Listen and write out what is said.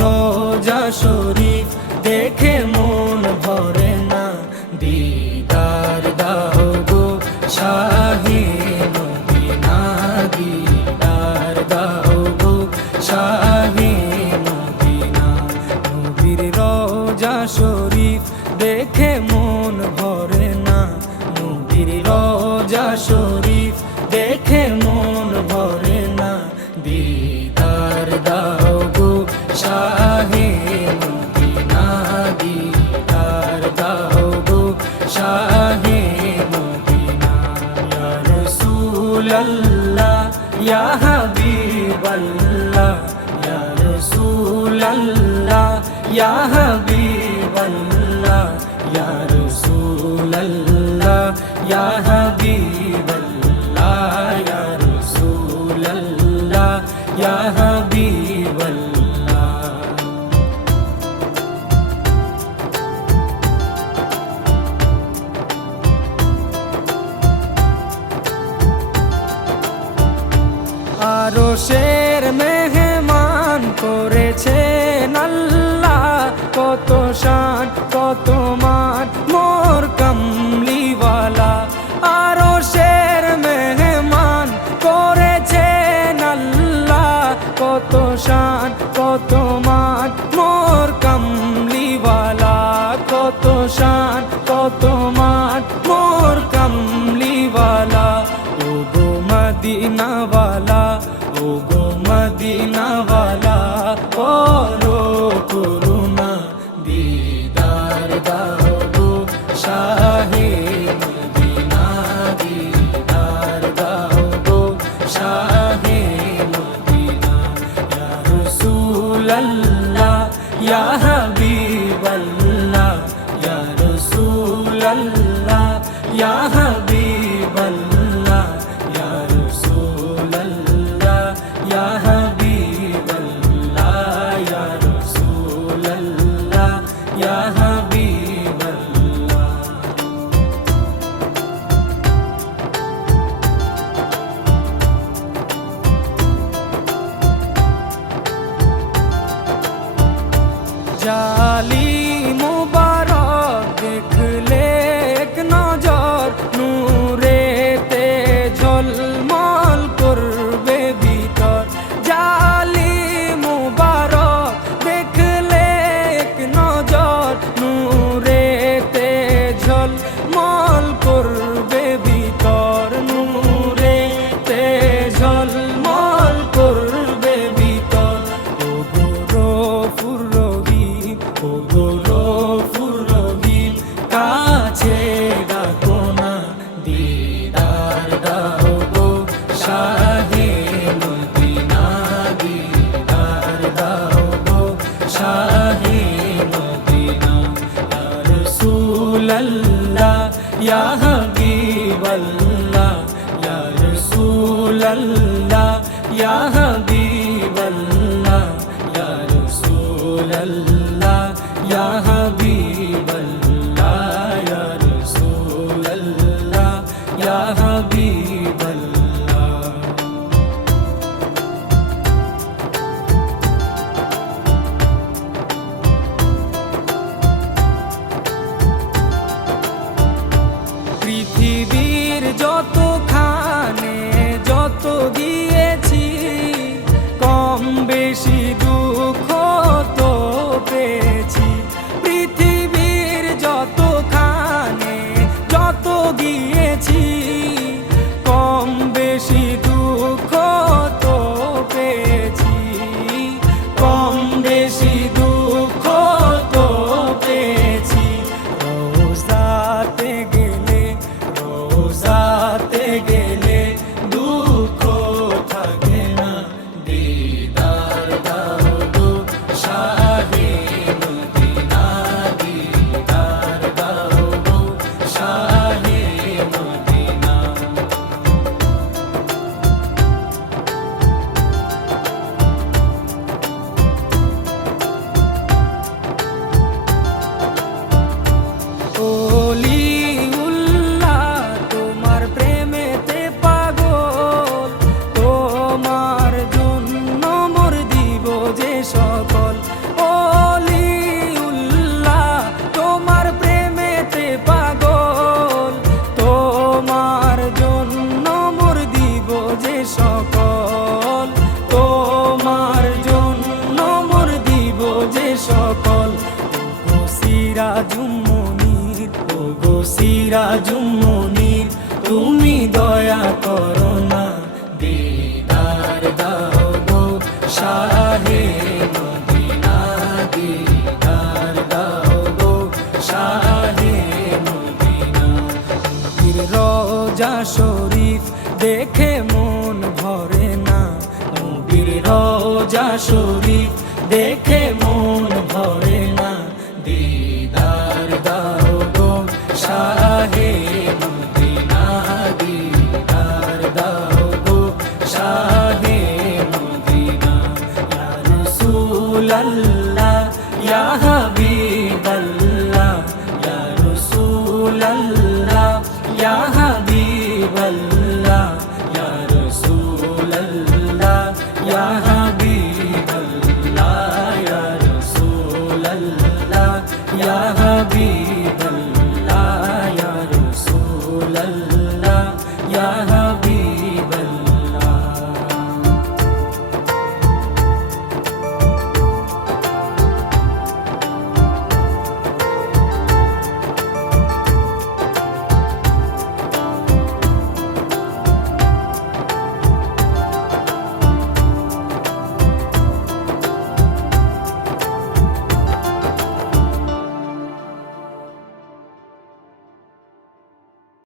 রোজা শরীফ দেখে মন ভরে না, দিদার দাও গো শাহে মদিনা, দিদার দাও গো শাহে মদিনা। নবীর রোজা শরীফ দেখে মন ভরে না, নবীর রোজা শরীফ দেখে মন ভরে না, দিদার দাও গো শাহে মদিনা, দিদার দাও গো শাহে মদিনা। ইয়া রাসূলাল্লাহ ইয়া হাবিবাল্লাহ, ইয়া রাসূলাল্লাহ ইয়া হাবিবাল্লাহ, ইয়া রাসূলাল্লাহ ইয়া হাবিবাল্লাহ, ইয়া রাসূলাল্লাহ ইয়া হাবিবাল্লাহ। আরশের মেহমান করেছেন আল্লাহ, কত শান কত মান মোর কামলিওয়ালা। আরশের মেহমান করেছেন আল্লাহ, কত শান কত মান মোর কামলিওয়ালা, কত শান কত মান মোর কামলিওয়ালা। ও গো মদিনাওয়ালা, ও গো মদিনাওয়ালা, করো করুণা, দিদার দাও গো শাহে মদিনা, দিদার দাও গো শাহে মদিনা। ইয়া রাসূলাল্লাহ ইয়া হাবিবাল্লাহ, ইয়া রাসূলাল্লাহ ইয়া হাবিবাল্লাহ, ইয়া রাসূলাল্লাহ ইয়া হাবিবাল্লাহ, ইয়া রাসূলাল্লাহ ইয়া হাবিবাল্লাহ। জালি মুবারক দেখলে এক নজর, নূরেতে ঝলমল করবে ভিতর। জালি মুবারক দেখলে এক নজর, নূরেতে ঝলমল করবে ভিতর, নূরেতে ঝলমল করবে ভিতর। ও গো গফুর রহিম, ও গো গফুর রহিম, কাছে ডাকো না, দিদার দাও গো শাহে মদিনা, দিদার দাও গো শাহে মদিনা। ইয়া রাসূলাল্লাহ ইয়া হাবিবাল্লাহ, ইয়া রাসূলাল্লাহ ইয়া হাবিবাল্লাহ, ইয়া রাসূলাল্লাহ ইয়া হাবিবাল্লাহ, ইয়া রাসূলাল্লাহ ইয়া হাবিবাল্লাহ। পৃথিবীর যতখানে যত দিয়েছি, কম বেশি দুঃখ তো পেয়েছি। পৃথিবীর যতখানে যত গিয়েছি, কম বেশি দুঃখ তো পেয়েছি, কম বেশি দুঃখ তো পেয়েছি। রোজাতে গেলে, রোজাতে গেলে দুঃখ থাকে না, দিদার দাও গো শাহে মদিনা, দিদার দাও গো শাহে মদিনা। ওলিউল্লাহ তোমার প্রেমেতে পাগল, তোমার জন্য মোর দিব যে সকল। সকল ওগো সিরাজুম মুনির, ওগো সিরাজুম মুনির, তুমি দয়া করো না, দিদার দাও গো শাহে মদিনা, দিদার দাও গো শাহে মদিনা। নবীর রওজা শরীফ দেখে মন ভরে না, নবীর রওজা শরীফ দেখে মন ভরে না, দিদার দাও গো শাহে মদিনা, দিদার দাও গো শাহে মদিনা। ইয়া রাসূলাল্লাহ ইয়া হাবিব